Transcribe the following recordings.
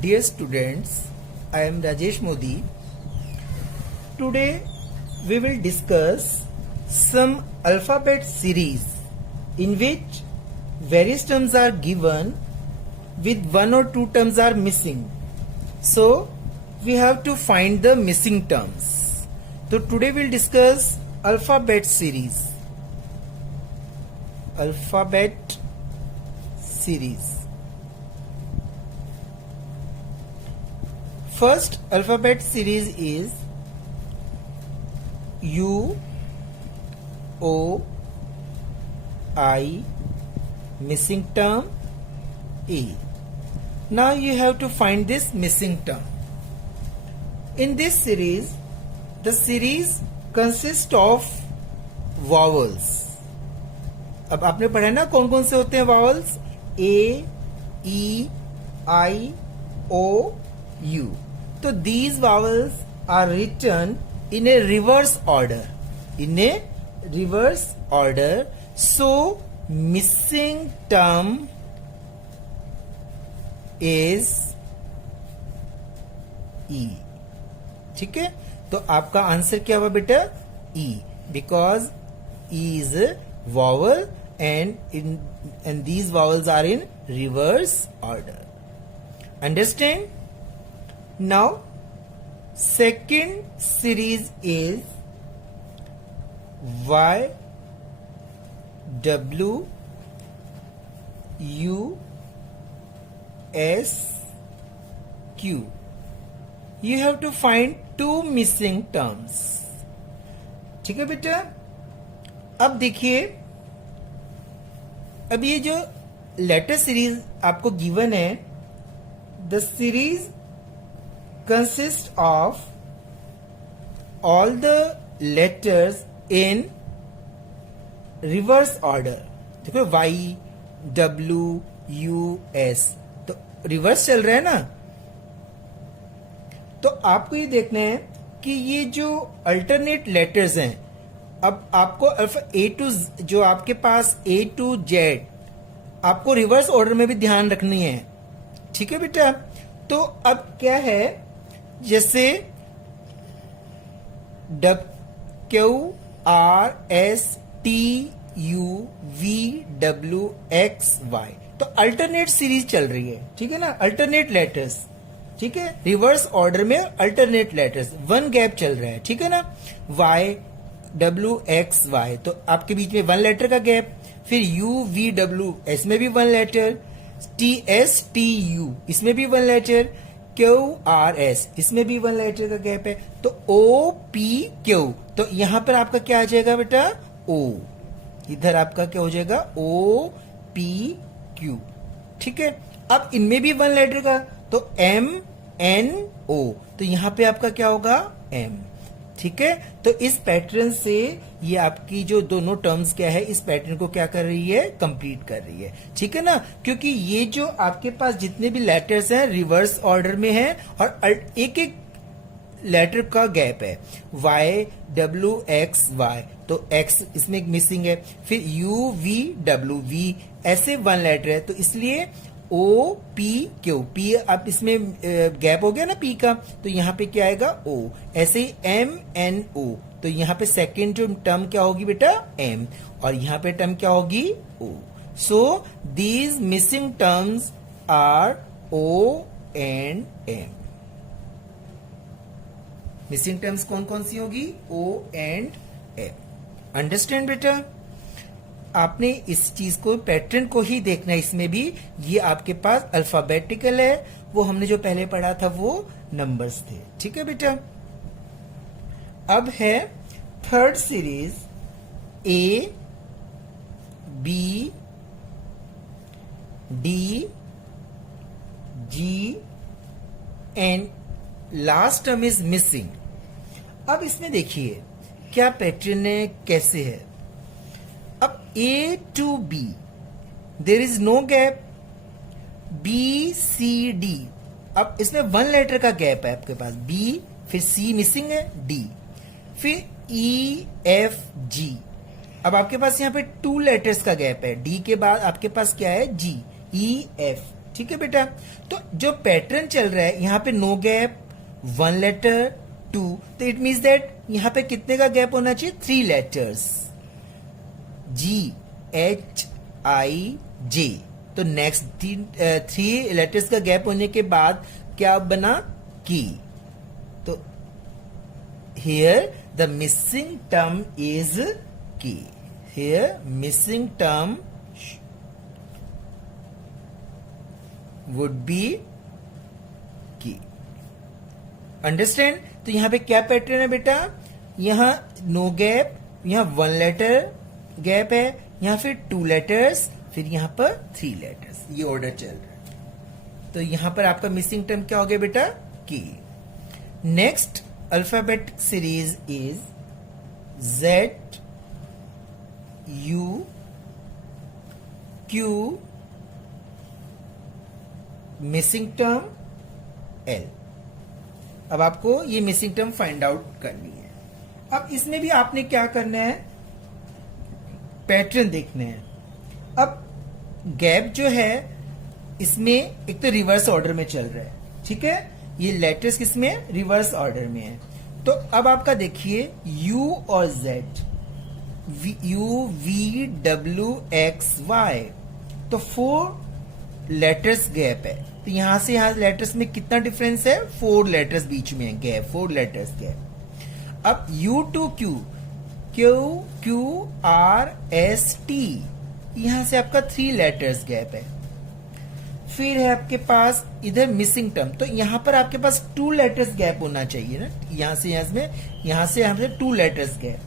Dear students, I am Rajesh Modi. Today we will discuss some alphabet series in which various terms are given with one or two terms are missing. So we have to find the missing terms. So today we will discuss alphabet series. Alphabet series. First alphabet series is U, O, I, missing term A. Now you have to find this missing term. In this series, the series consists of vowels. अब आपने पढ़ा ना कौन कौन से होते हैं vowels? A, E, I, O, U. So these vowels are written in a reverse order. In a reverse order. So missing term is E. ठीक है, तो आपका आंसर क्या हुआ बेटा? E, because E is a vowel and these vowels are in reverse order. Understand? Now second series is Y, W, U, S, Q. You have to find two missing terms. ठीक है बेटा, अब देखिए, अब ये जो लेटर सीरीज आपको given है, the series consists of all the letters in reverse order. देखो Y, W, U, S तो रिवर्स चल रहा है ना, तो आपको ये देखना है कि ये जो अल्टरनेट लेटर्स हैं, अब आपको अल्फा A to जो आपके पास A to Z आपको रिवर्स ऑर्डर में भी ध्यान रखनी है. ठीक है बेटा, तो अब क्या है, जैसे Q R S T U V W X Y तो अल्टरनेट सीरीज चल रही है. ठीक है ना, अल्टरनेट लेटर्स. ठीक है, रिवर्स ऑर्डर में अल्टरनेट लेटर्स, वन गैप चल रहा है. ठीक है ना, Y W X Y तो आपके बीच में वन लेटर का गैप, फिर U V W S में भी one letter, T S T U इसमें भी one letter, Q R S इसमें भी वन लेटर का गैप है, तो O P Q तो यहां पर आपका क्या आ जाएगा बेटा? O. इधर आपका क्या हो जाएगा? O P Q. ठीक है, अब इनमें भी वन लेटर का, तो M N O तो यहां पे आपका क्या होगा? M. ठीक है, तो इस पैटर्न से ये आपकी जो दोनों टर्म्स क्या है, इस पैटर्न को क्या कर रही है? कंप्लीट कर रही है. ठीक है ना, क्योंकि ये जो आपके पास जितने भी लेटर्स हैं रिवर्स ऑर्डर में हैं और एक एक लेटर का गैप है. Y W X Y तो X इसमें मिसिंग है, फिर U V W V ऐसे वन लेटर है, तो इसलिए O P Q P अब इसमें गैप हो गया ना P का, तो यहाँ पे क्या आएगा? O. ऐसे ही M N O तो यहाँ पे सेकेंड जो टर्म क्या होगी बेटा? M. और यहाँ पे टर्म क्या होगी? O. So these missing terms are O and M. Missing terms कौन कौन सी होगी? O and M. अंडरस्टैंड बेटा? आपने इस चीज को, पैटर्न को ही देखना है. इसमें भी ये आपके पास अल्फाबेटिकल है, वो हमने जो पहले पढ़ा था वो नंबर्स थे. ठीक है बेटा, अब है third series A, B, D, G and last term is missing. अब इसमें देखिए क्या पैटर्न है, कैसे है. अब A to B there is no gap, B C D अब इसमें वन लेटर का गैप है आपके पास, B फिर C मिसिंग है, D फिर E F G अब आपके पास यहाँ पे टू लेटर्स का गैप है, डी के बाद आपके पास क्या है जी, ई एफ, ठीक है बेटा। तो जो पैटर्न चल रहा है यहाँ पे नो गैप, 1 लेटर 2, तो इट मीन्स दैट यहाँ पे कितने का गैप होना चाहिए, 3 लेटर्स, GHIJ। तो नेक्स्ट 3 लेटर्स का गैप होने के बाद क्या बना, की। तो here the missing term is K, here missing term would be K. Understand. तो यहां पे क्या पैटर्न है बेटा, यहां नो गैप, यहां 1 लेटर गैप है, यहां फिर 2 लेटर्स, फिर यहां पर 3 लेटर्स, ये ऑर्डर चल रहा है। तो यहां पर आपका मिसिंग टर्म क्या हो गया बेटा, की। Next alphabetic series is Z U Q, missing term L। अब आपको ये मिसिंग टर्म फाइंड आउट करनी है। अब इसमें भी आपने क्या करना है, पैटर्न देखने हैं। अब गैप जो है इसमें एक तो रिवर्स ऑर्डर में चल रहा है, ठीक है, ये लेटर्स किसमें, रिवर्स ऑर्डर में है। तो अब आपका देखिए U और Z, U V W X Y, तो 4 लेटर्स गैप है। तो यहां से यहां लेटर्स में कितना डिफरेंस है, 4 लेटर्स बीच में है गैप, 4 लेटर्स गैप। अब U to Q, Q Q R S T, यहां से आपका 3 लेटर्स गैप है। फिर है आपके पास इधर मिसिंग टर्म, तो यहां पर आपके पास 2 लेटर्स गैप होना चाहिए ना, यहां से यहां से 2 लेटर्स गैप,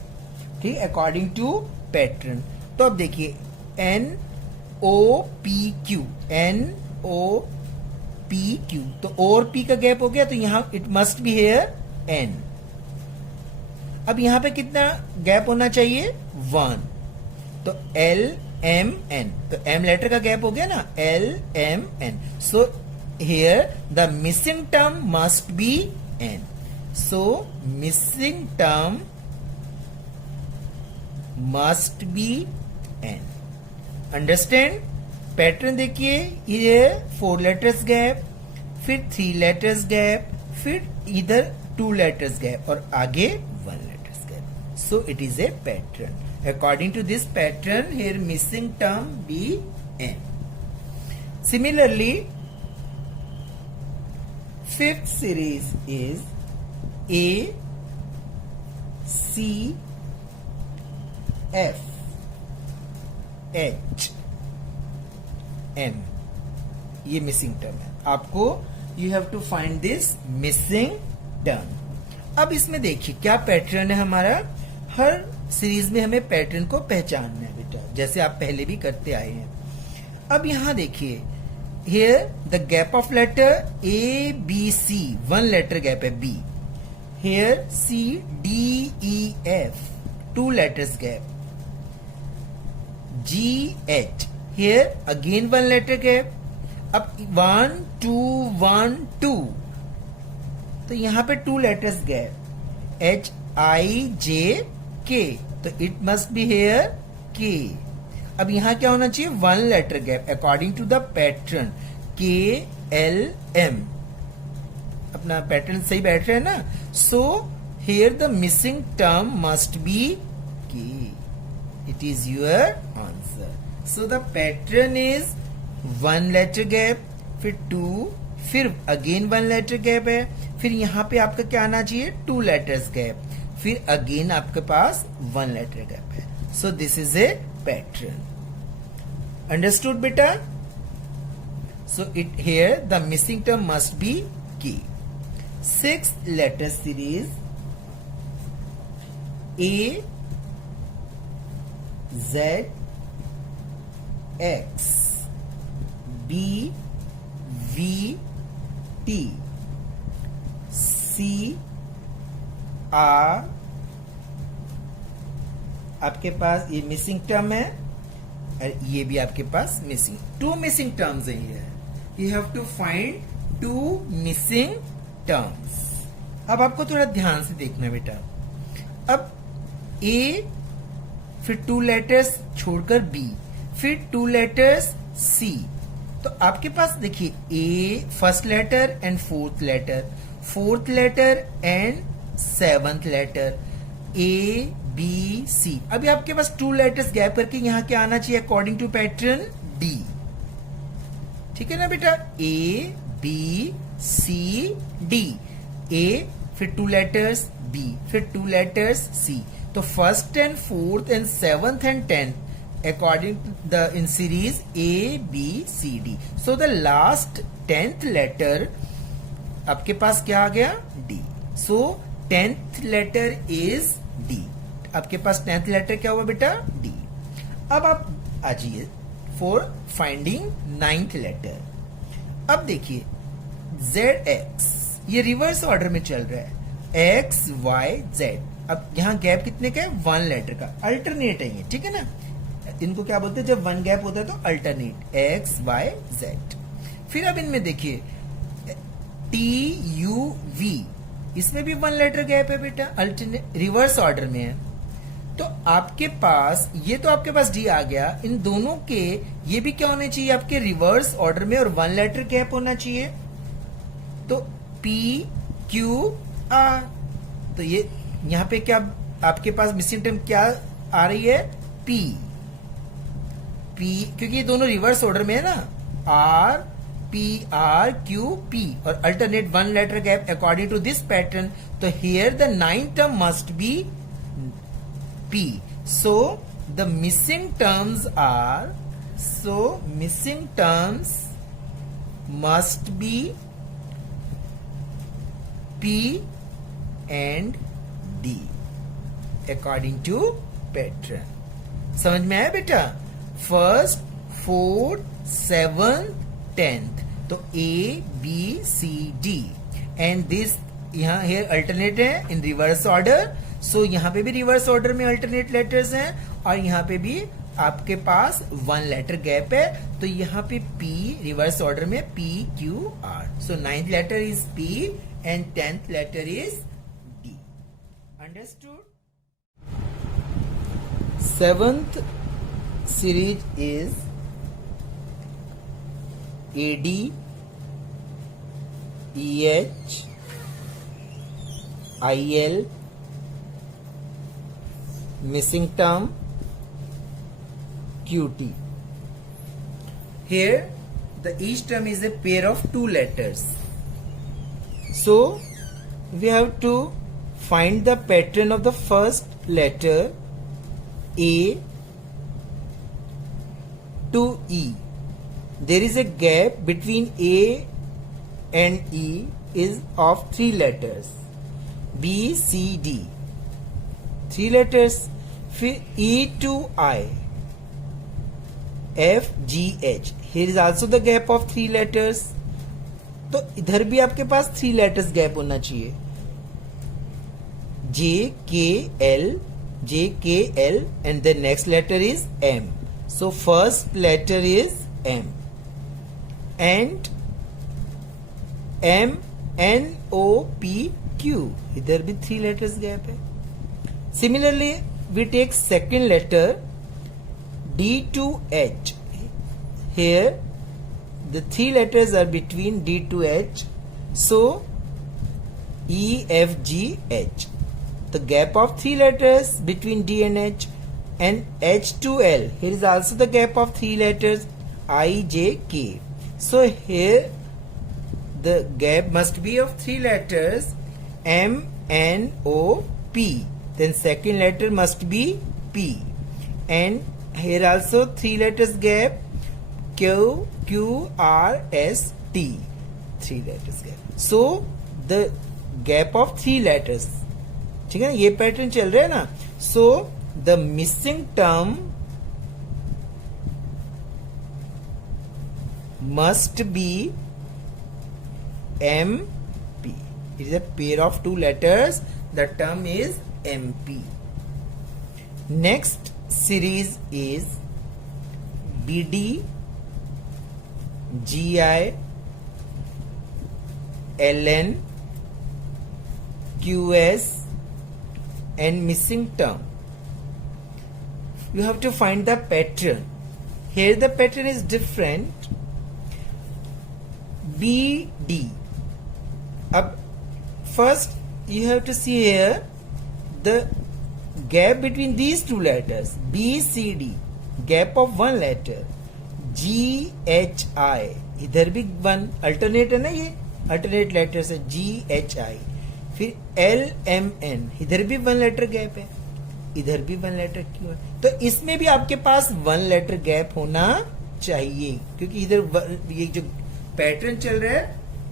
ठीक, अकॉर्डिंग टू पैटर्न। तो अब देखिए NOPQ, NOPQ, तो O और P का गैप हो गया, तो यहां it must be hair N। अब यहां पे कितना गैप होना चाहिए, 1, तो LMN, तो M लेटर का गैप हो गया ना, LMN। So here the missing term must B N, so missing term must B N। Understand. Pattern देखिए, ये 4 लेटर्स गैप, फिर 3 लेटर्स गैप, फिर इधर 2 लेटर्स गैप, और आगे 1 letters gap. So it is a pattern. According to this pattern, here missing term be N। Similarly, 5th series is A C F H M, ये missing term है। आपको you have to find this missing term. अब इसमें देखिए क्या pattern है हमारा, हर series में हमें पैटर्न को पहचानना है बेटा, जैसे आप पहले भी करते आए हैं। अब यहां देखिए, here the gap of letter A B C, 1 letter gap है B, here C D E F, 2 letters gap, G H, here again 1 letter gap। अब 1 2 1 2, तो यहां पे 2 letters gap, H I J K, तो it must be here K। अब यहां क्या होना चाहिए, 1 letter gap according to the pattern, K L M। अपना पैटर्न सही बैठ रहा है ना। So here the missing term must be K। It is your answer. So the pattern is 1 letter gap, फिर 2, फिर again 1 letter gap है, फिर यहां पे आपका क्या आना चाहिए, 2 letters gap, फिर again आपके पास 1 letter gap है। So this is a pattern। Understood बेटा? So it here the missing term must be key। 6th letter series A Z X B V T C R, आपके पास ये missing term है और ये भी आपके पास मिसिंग, 2 मिसिंग टर्म्स है ये। You have to find 2 missing terms. अब आपको थोड़ा ध्यान से देखना बेटा। अब A, फिर 2 लेटर्स छोड़कर B, फिर 2 लेटर्स C, तो आपके पास देखिए a first letter and fourth letter and seventh letter, A B C. अभी आपके पास 2 लेटर्स गैप करके यहां क्या आना चाहिए अकॉर्डिंग टू पैटर्न? डी। ठीक है ना बेटा? ए बी सी डी। ए फिर 2 लेटर्स, बी फिर 2 लेटर्स, सी। तो first and fourth and seventh and 10th according to the in series A B C D. So the last 10th letter आपके पास क्या आ गया? D. So 10th letter is D. आपके पास 10th letter क्या हुआ बेटा? डी। अब आप आ जाइए फॉर फाइंडिंग 9th लेटर। अब देखिए ZX ये रिवर्स ऑर्डर में चल रहा है, X Y Z। अब यहां गैप कितने का है? 1 लेटर का, अल्टरनेट है ये, ठीक है ना? इनको क्या बोलते हैं? जब 1 गैप होता है तो अल्टरनेट, X Y Z। फिर अब इनमें देखिए T U V, इसमें भी 1 लेटर गैप है बेटा, अल्टरनेट रिवर्स ऑर्डर में है। तो आपके पास ये तो आपके पास डी आ गया, इन दोनों के ये भी क्या होने चाहिए आपके? रिवर्स ऑर्डर में, और 1 लेटर गैप होना चाहिए। तो P Q R, तो ये यहां पे क्या आपके पास मिसिंग टर्म क्या आ रही है? P, क्योंकि ये दोनों रिवर्स ऑर्डर में है ना, R P R Q P, और alternate 1 letter gap according to this pattern. तो here the 9th term must be P. So the missing terms must be P and D according to pattern. समझ में आया बेटा? First, fourth, seventh, 10th, तो A B C D and this यहाँ here alternate है in reverse order. सो यहां पे भी रिवर्स ऑर्डर में अल्टरनेट लेटर्स हैं, और यहां पे भी आपके पास 1 लेटर गैप है। तो यहां पे P रिवर्स ऑर्डर में P Q R। So 9th letter is P and 10th letter is D। Understood? 7th series is AD EH IL missing term QT. Here the each term is a pair of 2 letters. So we have to find the pattern of the first letter A to E. There is a gap between A and E is of 3 letters, B C D, 3 letters. फिर E to I, F G H, here is also the gap of 3 letters. तो इधर भी आपके पास 3 letters gap होना चाहिए, J K L and the next letter is M. So first letter is M and M N O P Q, इधर भी 3 letters gap है. Similarly, we take second letter D to H. Here the 3 letters are between D to H, so E F G H. The gap of 3 letters between D and H, and H to L. Here is also the gap of 3 letters I J K. So here the gap must be of 3 letters M N O P. Then second letter must be P, and here also 3 letters gap Q R S T, 3 letters gap. So the gap of 3 letters, ठीक है ना? ये pattern चल रहा है ना? So the missing term must be MP. It is a pair of 2 letters. The term is MP. Next series is BD, GI, LN, QS and missing term. You have to find the pattern. Here the pattern is different. B D. अब first you have to see here the gap between these two letters B C D, gap of one letter. G H I, इधर भी one alternate है ना, ये alternate letter है G H I. फिर L M N, इधर भी one letter gap है, इधर भी वन लेटर क्यों है? तो इसमें भी आपके पास वन लेटर गैप होना चाहिए, क्योंकि इधर ये जो पैटर्न चल रहा है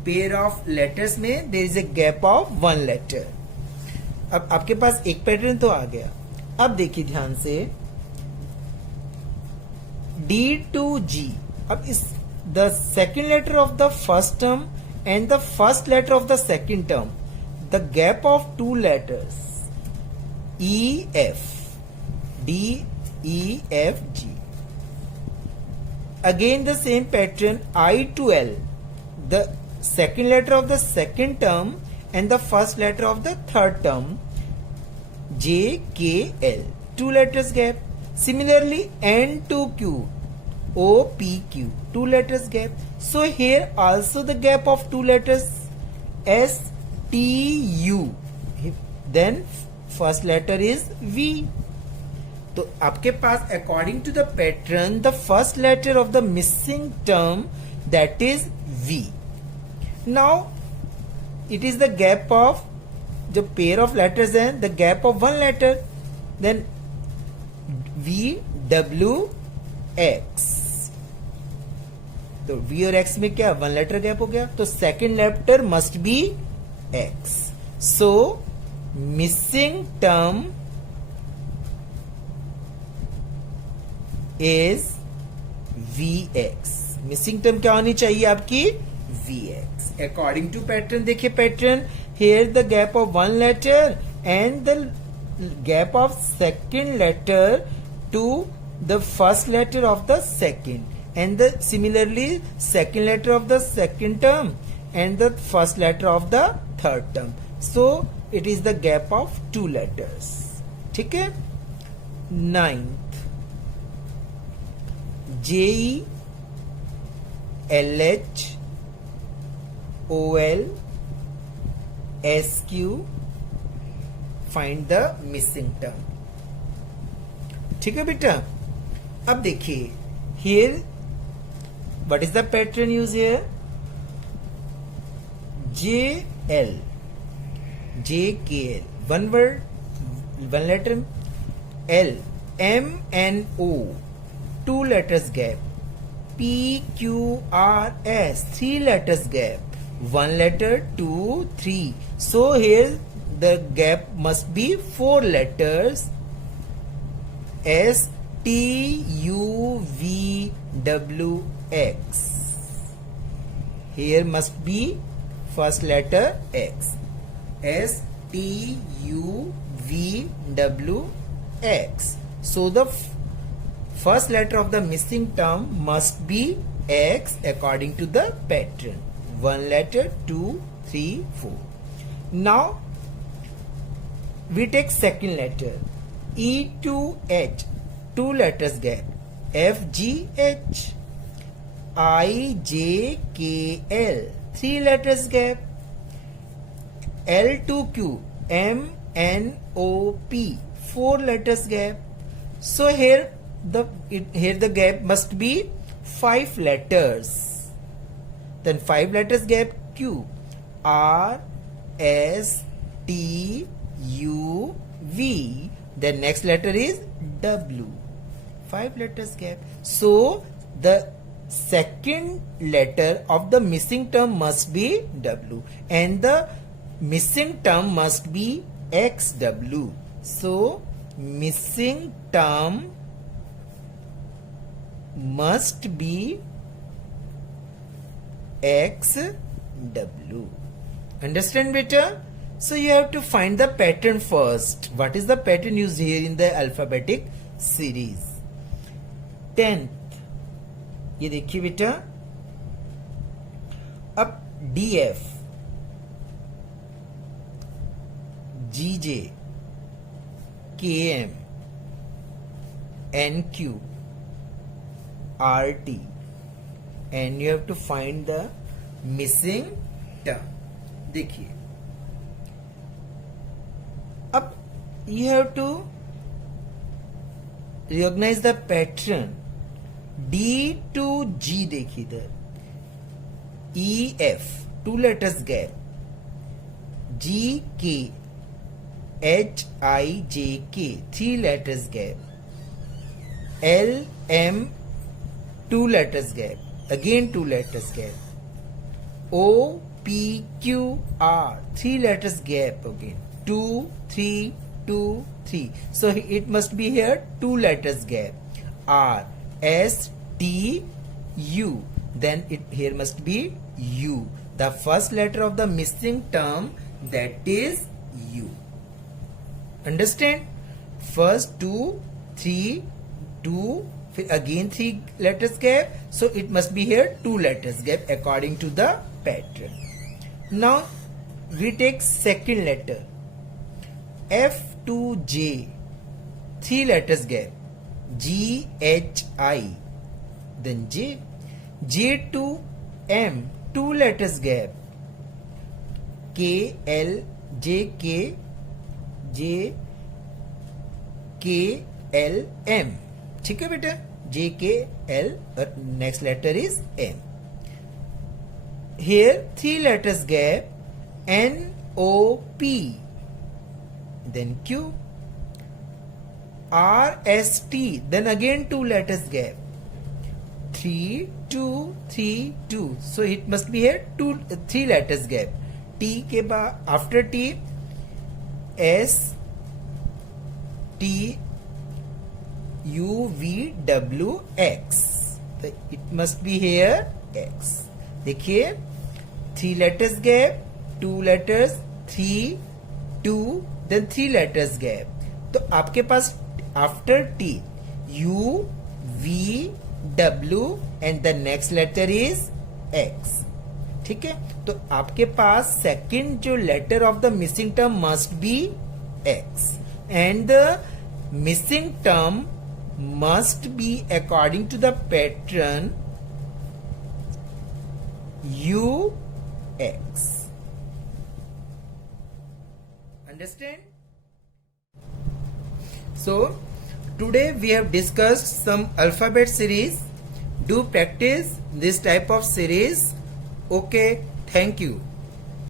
पेयर ऑफ लेटर्स में there is a gap of one letter. अब आपके पास एक पैटर्न तो आ गया. अब देखिए ध्यान से D to G. अब इस the second letter of the first term and the first letter of the second term, the gap of two letters E F, D E F G. Again the same pattern I to L, the second letter of the second term and the first letter of the third term, J K L, two letters gap. Similarly N to Q, O P Q, two letters gap. So here also the gap of two letters S T U, then first letter is V. तो आपके पास according to the pattern the first letter of the missing term that is V. Now it is the gap of जो pair of letters हैं, the gap of one letter, then V W X. तो V और X में क्या one letter gap हो गया, तो second letter must be X. So missing term is VX. Missing term क्या होनी चाहिए आपकी VX. अकॉर्डिंग टू पैटर्न, देखिए pattern here the gap of one letter and the gap of second letter to the first letter of the second and the similarly second letter of the second term and the first letter of the third term. So it is the gap of two letters. ठीक है. 9th JE LH OL SQ, find the missing term. ठीक है बेटा. अब देखिए here what is the pattern used here? JL JKL, one word, one letter. L MNO, two letters gap. PQRS, three letters gap. One letter, 2, 3. So here the gap must be four letters. STUVWX. Here must be first letter X. STUVWX. So the first letter of the missing term must be X according to the pattern. One letter, 2, 3, 4. Now we take second letter E to H, two letters gap. FGH. IJKL, three letters gap. L to Q, MNOP, four letters gap. So here the gap must be 5 letters. Then 5 letters gap Q, R S T U V. Then next letter is W. 5 letters gap. So the second letter of the missing term must be W and the missing term must be XW. So missing term must be XW. Understand beta? So you have to find the pattern first. What is the pattern used here in the alphabetic series? 10th, ये देखिए बेटा. अब DF, GJ, KM, NQ, RT, and you have to find the missing term. देखिए अब you have to recognize the pattern. D to G देखिए इधर, E F 2 letters gap, G K H I J K 3 letters gap, L M 2 letters gap, again 2 letters gap, O P Q R 3 letters gap, again 2 3 2 3. So it must be here 2 letters gap, R S T U, then it here must be U, the first letter of the missing term, that is U. Understand? First 2 3 2, again 3 letters gap, so it must be here 2 letters gap according to the pattern. Now we take second letter, F to J 3 letters gap, G H I, then J. J to M 2 letters gap, K L J K J K L M. ठीक है बेटा, J K L और next letter is M. Here 3 letters gap, N O P, then Q, R S T, then again 2 letters gap, 3 2 3 2, so it must be here 3 letters gap. T के बाद after T S T U V W X, so it must be here X. देखिए 3 letters gap, 2 letters, 3 2, then 3 letters gap. तो आपके पास after T U V W and the next letter is X. ठीक है, तो आपके पास second जो letter of the missing term must be X and the missing term must be according to the pattern U X. Understand? So today we have discussed some alphabet series. Do practice this type of series. Okay, thank you.